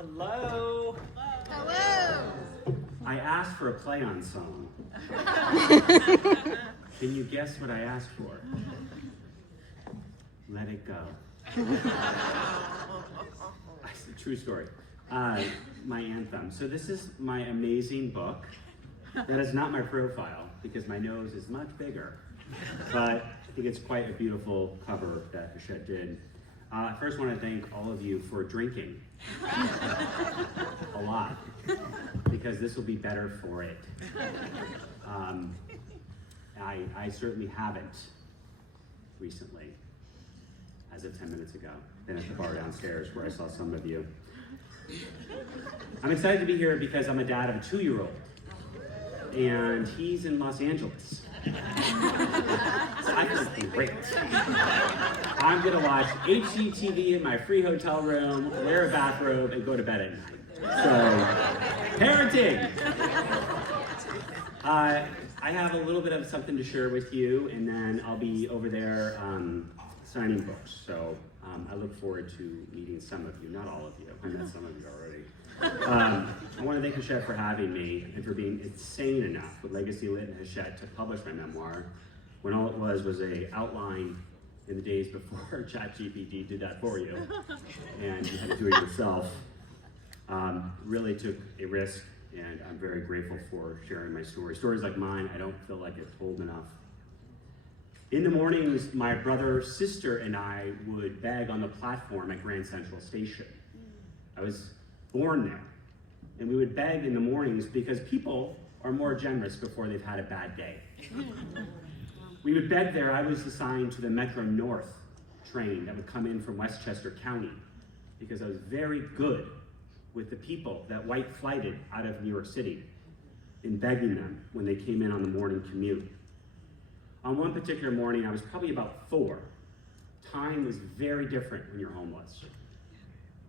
Hello. Hello. I asked for a play-on song. Can you guess what I asked for? Let It Go. It's a true story. My anthem. So this is my amazing book. That is not my profile because my nose is much bigger. But I think it's quite a beautiful cover that Hachette did. I first want to thank all of you for drinking a lot, because this will be better for it. I certainly haven't recently, as of 10 minutes ago. Been at the bar downstairs where I saw some of you. I'm excited to be here because I'm a dad of a 2-year-old, and he's in Los Angeles. So I feel great. I'm gonna watch HGTV in my free hotel room, wear a bathrobe, and go to bed at night. So, parenting! I have a little bit of something to share with you, and then I'll be over there signing books. So I look forward to meeting some of you, not all of you. I met some of you already. I want to thank Hachette for having me and for being insane enough with Legacy Lit and Hachette to publish my memoir, when all it was a outline in the days before ChatGPT did that for you, and you had to do it yourself. Really took a risk, and I'm very grateful for sharing my story. Stories like mine, I don't feel like it's told enough. In the mornings, my brother, sister, and I would beg on the platform at Grand Central Station. I was born there. And we would beg in the mornings because people are more generous before they've had a bad day. We would beg there. I was assigned to the Metro North train that would come in from Westchester County because I was very good with the people that white flighted out of New York City in begging them when they came in on the morning commute. On one particular morning, I was probably about 4. Time is very different when you're homeless.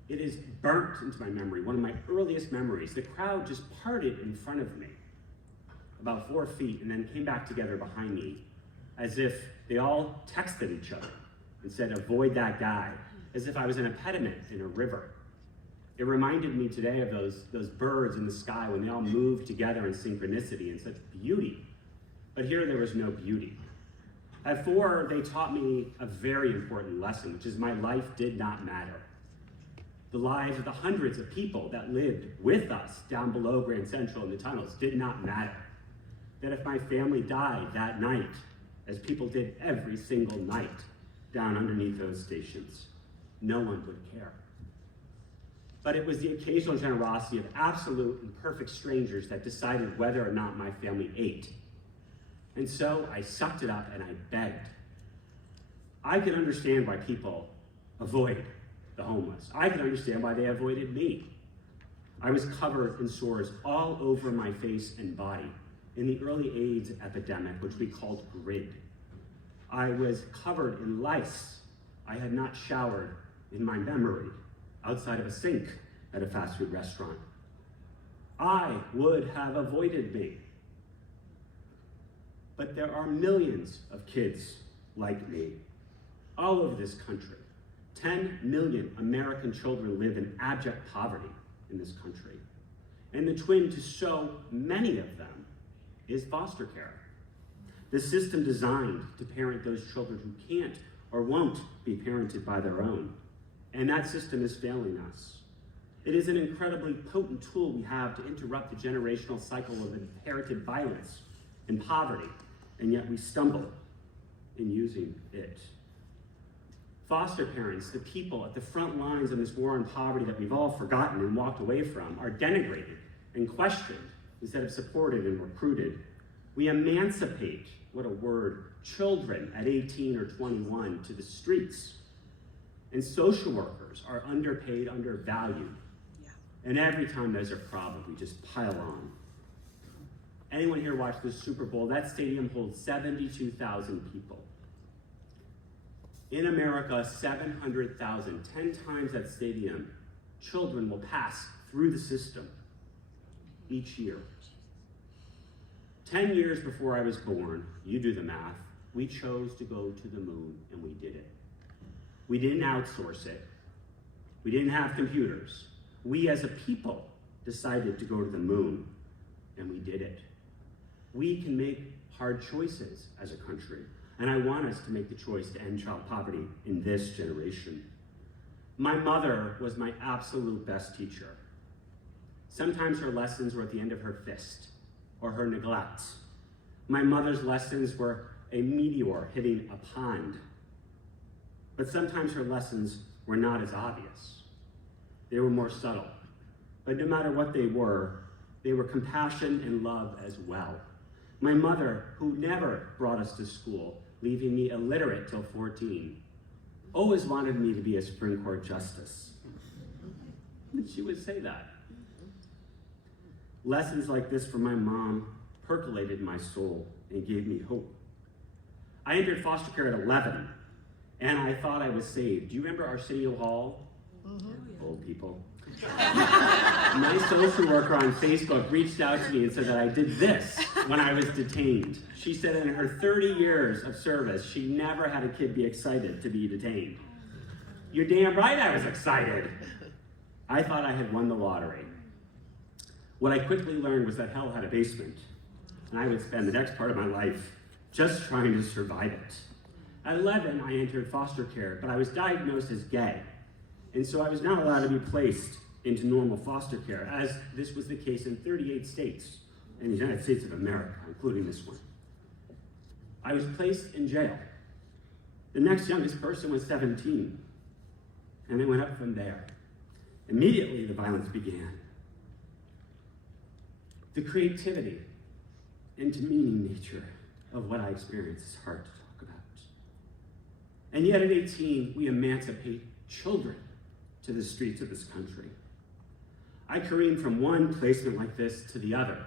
It is burnt into my memory, one of my earliest memories. The crowd just parted in front of me, about 4 feet, and then came back together behind me, as if they all texted each other and said, "Avoid that guy," as if I was an impediment in a river. It reminded me today of those birds in the sky when they all moved together in synchronicity and such beauty. But here there was no beauty. At 4, they taught me a very important lesson, which is my life did not matter. The lives of the hundreds of people that lived with us down below Grand Central in the tunnels did not matter. That if my family died that night, as people did every single night down underneath those stations, no one would care. But it was the occasional generosity of absolute and perfect strangers that decided whether or not my family ate. And so I sucked it up and I begged. I could understand why people avoid the homeless. I could understand why they avoided me. I was covered in sores all over my face and body in the early AIDS epidemic, which we called GRID. I was covered in lice. I had not showered in my memory outside of a sink at a fast food restaurant. I would have avoided me. But there are millions of kids like me all over this country. 10 million American children live in abject poverty in this country. And the twin to so many of them is foster care. The system designed to parent those children who can't or won't be parented by their own. And that system is failing us. It is an incredibly potent tool we have to interrupt the generational cycle of inherited violence and poverty, and yet we stumble in using it. Foster parents, the people at the front lines in this war on poverty that we've all forgotten and walked away from, are denigrated and questioned instead of supported and recruited. We emancipate, what a word, children at 18 or 21 to the streets. And social workers are underpaid, undervalued. And every time there's a problem, we just pile on. Anyone here watch the Super Bowl? That stadium holds 72,000 people. In America, 700,000, 10 times that stadium, children will pass through the system each year. 10 years before I was born, you do the math, we chose to go to the moon, and we did it. We didn't outsource it. We didn't have computers. We as a people decided to go to the moon, and we did it. We can make hard choices as a country, and I want us to make the choice to end child poverty in this generation. My mother was my absolute best teacher. Sometimes her lessons were at the end of her fist, or her neglect. My mother's lessons were a meteor hitting a pond. But sometimes her lessons were not as obvious. They were more subtle. But no matter what they were compassion and love as well. My mother, who never brought us to school, leaving me illiterate till 14, always wanted me to be a Supreme Court justice. And she would say that. Lessons like this from my mom percolated my soul and gave me hope. I entered foster care at 11, and I thought I was saved. Do you remember Arsenio Hall? Mm-hmm. Old people. My social worker on Facebook reached out to me and said that I did this when I was detained. She said in her 30 years of service, she never had a kid be excited to be detained. You're damn right I was excited. I thought I had won the lottery. What I quickly learned was that hell had a basement, and I would spend the next part of my life just trying to survive it. At 11, I entered foster care, but I was diagnosed as gay, and so I was not allowed to be placed into normal foster care, as this was the case in 38 states in the United States of America, including this one. I was placed in jail. The next youngest person was 17, and it went up from there. Immediately, the violence began. The creativity and demeaning nature of what I experienced is hard to talk about. And yet at 18, we emancipate children to the streets of this country. I careened from one placement like this to the other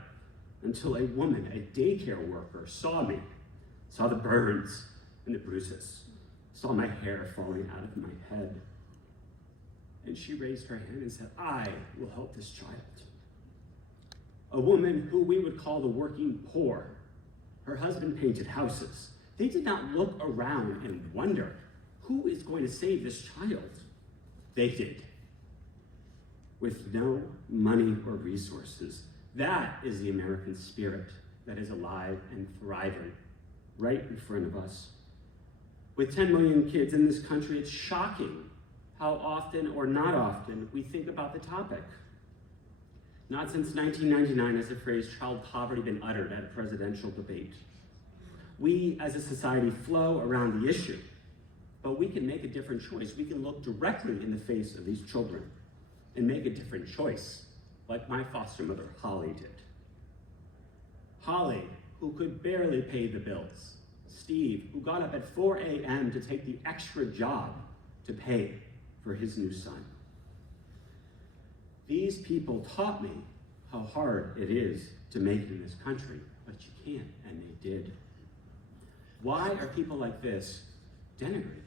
until a woman, a daycare worker, saw me, saw the burns and the bruises, saw my hair falling out of my head. And she raised her hand and said, I will help this child. A woman who we would call the working poor. Her husband painted houses. They did not look around and wonder, who is going to save this child? They did. With no money or resources. That is the American spirit that is alive and thriving right in front of us. With 10 million kids in this country, it's shocking how often or not often we think about the topic. Not since 1999 has the phrase child poverty been uttered at a presidential debate. We as a society flow around the issue, but we can make a different choice. We can look directly in the face of these children and make a different choice, like my foster mother, Holly, did. Holly, who could barely pay the bills. Steve, who got up at 4 a.m. to take the extra job to pay for his new son. These people taught me how hard it is to make it in this country, but you can, and they did. Why are people like this denigrated?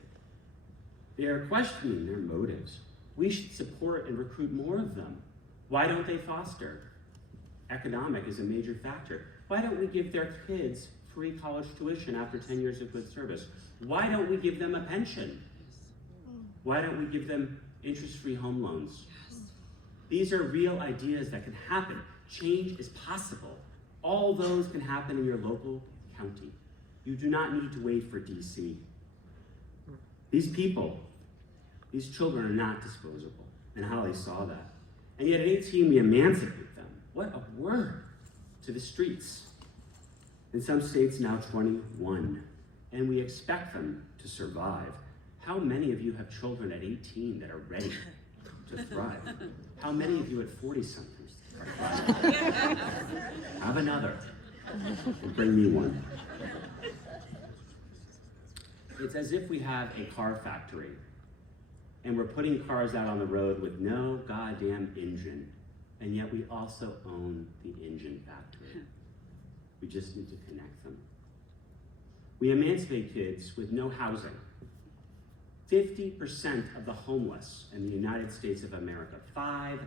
They are questioning their motives. We should support and recruit more of them. Why don't they foster? Economic is a major factor. Why don't we give their kids free college tuition after 10 years of good service? Why don't we give them a pension? Why don't we give them interest-free home loans? These are real ideas that can happen. Change is possible. All those can happen in your local county. You do not need to wait for DC. These people, these children are not disposable, and Holly saw that. And yet at 18, we emancipate them. What a word to the streets. In some states now 21, and we expect them to survive. How many of you have children at 18 that are ready to thrive? How many of you at 40-something are thriving? Have another, and bring me one. It's as if we have a car factory, and we're putting cars out on the road with no goddamn engine, and yet we also own the engine factory. We just need to connect them. We emancipate kids with no housing. 50% of the homeless in the United States of America, 50,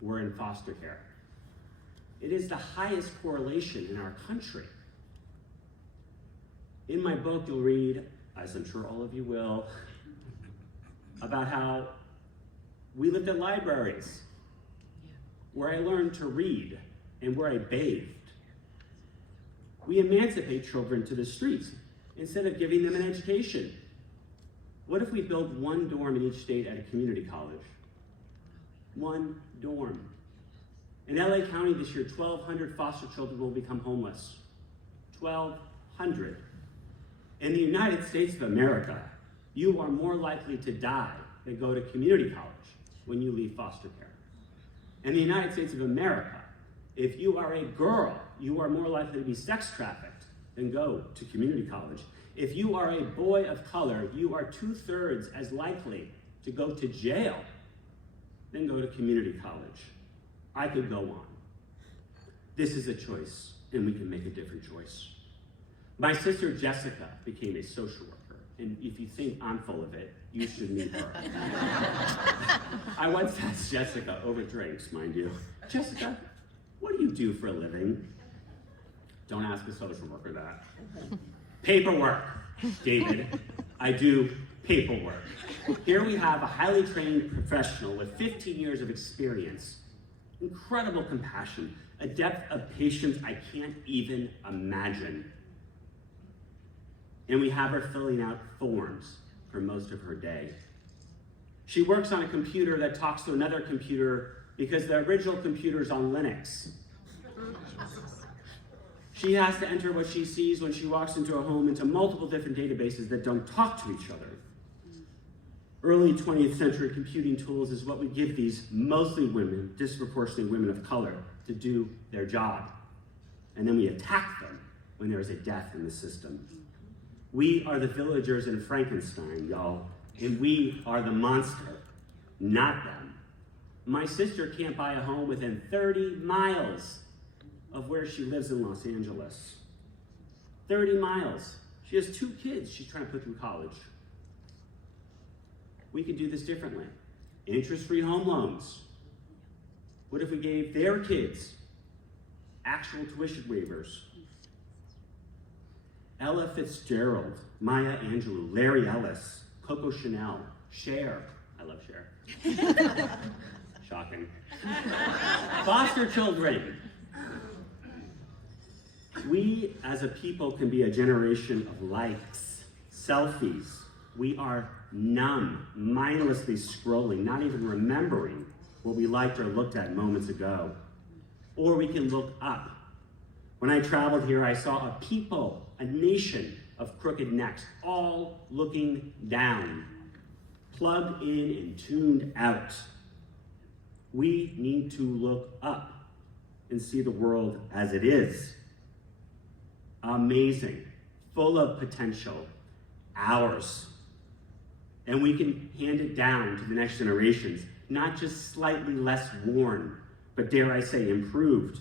were in foster care. It is the highest correlation in our country. In my book, you'll read, as I'm sure all of you will, about how We lived at libraries, where I learned to read and where I bathed. We emancipate children to the streets instead of giving them an education. What if we build one dorm in each state at a community college? One dorm. In LA County this year, 1,200 foster children will become homeless. 1,200. In the United States of America, you are more likely to die than go to community college when you leave foster care. In the United States of America, if you are a girl, you are more likely to be sex trafficked than go to community college. If you are a boy of color, you are 2/3 as likely to go to jail than go to community college. I could go on. This is a choice, and we can make a different choice. My sister Jessica became a social worker, and if you think I'm full of it, you should meet her. I once asked Jessica over drinks, mind you, Jessica, what do you do for a living? Don't ask a social worker that. Paperwork, David. I do paperwork. Here we have a highly trained professional with 15 years of experience, incredible compassion, a depth of patience I can't even imagine. And we have her filling out forms for most of her day. She works on a computer that talks to another computer because the original computer's on Linux. She has to enter what she sees when she walks into a home into multiple different databases that don't talk to each other. Early 20th century computing tools is what we give these mostly women, disproportionately women of color, to do their job. And then we attack them when there is a death in the system. We are the villagers in Frankenstein, y'all, and we are the monster, not them. My sister can't buy a home within 30 miles of where she lives in Los Angeles. 30 miles. She has 2 kids she's trying to put through college. We could do this differently. Interest-free home loans. What if we gave their kids actual tuition waivers? Ella Fitzgerald, Maya Angelou, Larry Ellis, Coco Chanel, Cher. I love Cher. Shocking. Foster children. We as a people can be a generation of likes, selfies. We are numb, mindlessly scrolling, not even remembering what we liked or looked at moments ago. Or we can look up. When I traveled here, I saw a people, a nation of crooked necks, all looking down, plugged in and tuned out. We need to look up and see the world as it is. Amazing, full of potential, ours. And we can hand it down to the next generations, not just slightly less worn, but dare I say, improved.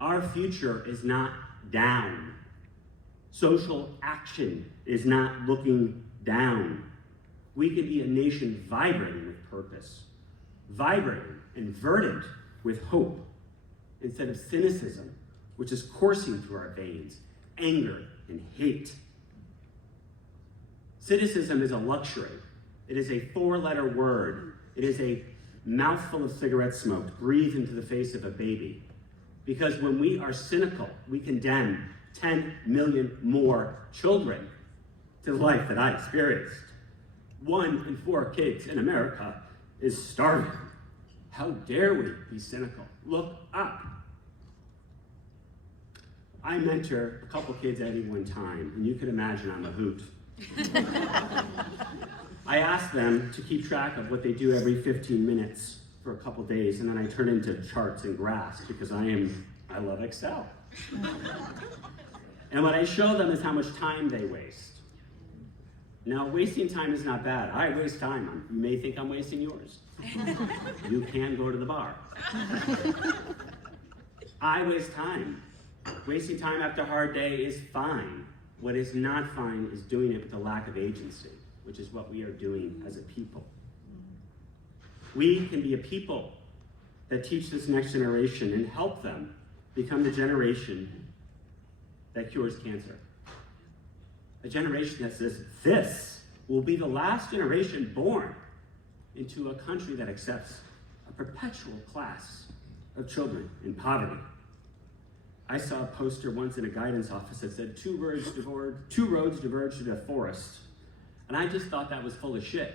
Our future is not down. Social action is not looking down. We can be a nation vibrating with purpose, vibrating and verdant with hope, instead of cynicism, which is coursing through our veins, anger and hate. Cynicism is a luxury. It is a 4-letter word. It is a mouthful of cigarette smoke breathed into the face of a baby. Because when we are cynical, we condemn 10 million more children to the life that I experienced. 1 in 4 kids in America is starving. How dare we be cynical? Look up. I mentor a couple kids at any one time, and you can imagine I'm a hoot. I ask them to keep track of what they do every 15 minutes for a couple days, and then I turn into charts and graphs because I love Excel. And what I show them is how much time they waste. Now, wasting time is not bad. I waste time. You may think I'm wasting yours. You can go to the bar. I waste time. Wasting time after a hard day is fine. What is not fine is doing it with a lack of agency, which is what we are doing as a people. We can be a people that teach this next generation and help them become the generation that cures cancer. A generation that says, this will be the last generation born into a country that accepts a perpetual class of children in poverty. I saw a poster once in a guidance office that said, two roads diverge to a forest. And I just thought that was full of shit.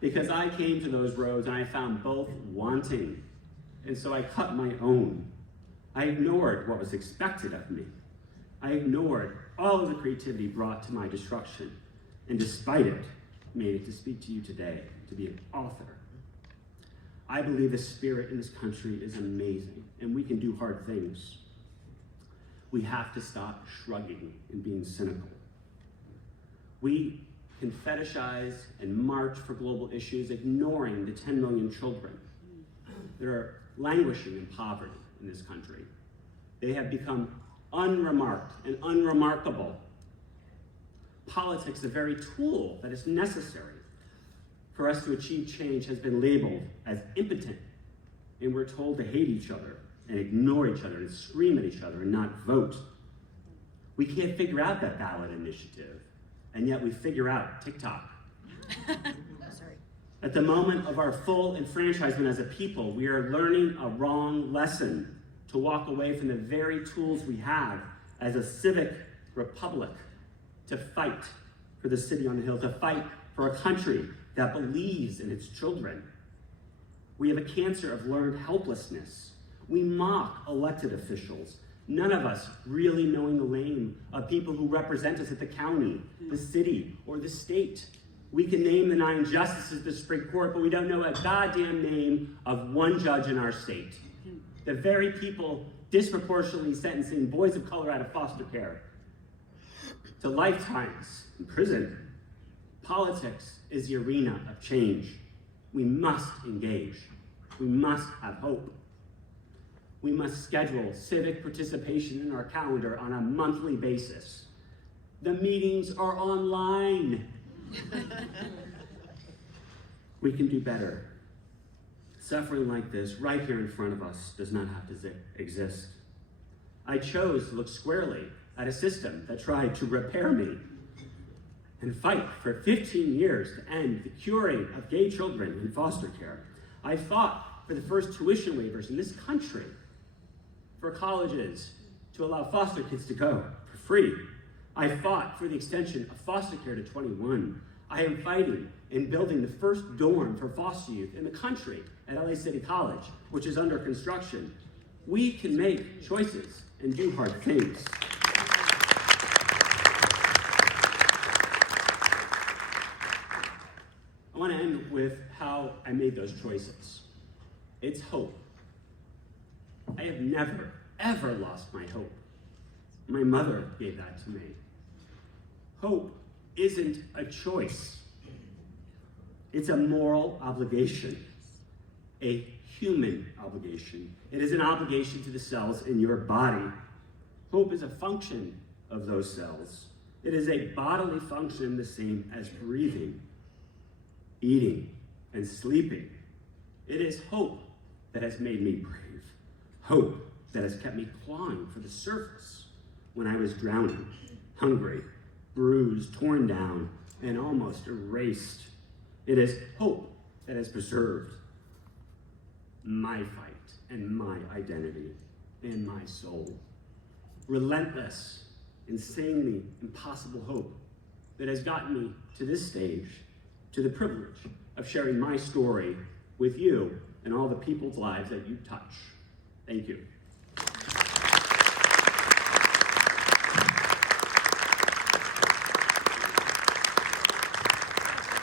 Because I came to those roads and I found both wanting. And so I cut my own. I ignored what was expected of me. I ignored all of the creativity brought to my destruction. And despite it, made it to speak to you today, to be an author. I believe the spirit in this country is amazing, and we can do hard things. We have to stop shrugging and being cynical. We can fetishize and march for global issues, ignoring the 10 million children that are languishing in poverty in this country. They have become unremarked and unremarkable. Politics, the very tool that is necessary for us to achieve change, has been labeled as impotent, and we're told to hate each other and ignore each other and scream at each other and not vote. We can't figure out that ballot initiative, and yet we figure out TikTok. Sorry. At the moment of our full enfranchisement as a people, we are learning a wrong lesson to walk away from the very tools we have as a civic republic to fight for the city on the hill, to fight for a country that believes in its children. We have a cancer of learned helplessness. We mock elected officials, none of us really knowing the name of people who represent us at the county, the city, or the state. We can name the 9 justices of the Supreme Court, but we don't know a goddamn name of one judge in our state. The very people disproportionately sentencing boys of color out of foster care to lifetimes in prison. Politics is the arena of change. We must engage. We must have hope. We must schedule civic participation in our calendar on a monthly basis. The meetings are online. We can do better. Suffering like this, right here in front of us, does not have to exist. I chose to look squarely at a system that tried to repair me and fight for 15 years to end the curing of gay children in foster care. I fought for the first tuition waivers in this country for colleges to allow foster kids to go for free. I fought for the extension of foster care to 21. I am fighting and building the first dorm for foster youth in the country at LA City College, which is under construction. We can make choices and do hard things. I want to end with how I made those choices. It's hope. I have never, ever lost my hope. My mother gave that to me. Hope isn't a choice. It's a moral obligation, a human obligation. It is an obligation to the cells in your body. Hope is a function of those cells. It is a bodily function the same as breathing, eating, and sleeping. It is hope that has made me brave. Hope that has kept me clawing for the surface when I was drowning, hungry, bruised, torn down, and almost erased. It is hope that has preserved my fight and my identity and my soul. Relentless, insanely impossible hope that has gotten me to this stage, to the privilege of sharing my story with you and all the people's lives that you touch. Thank you.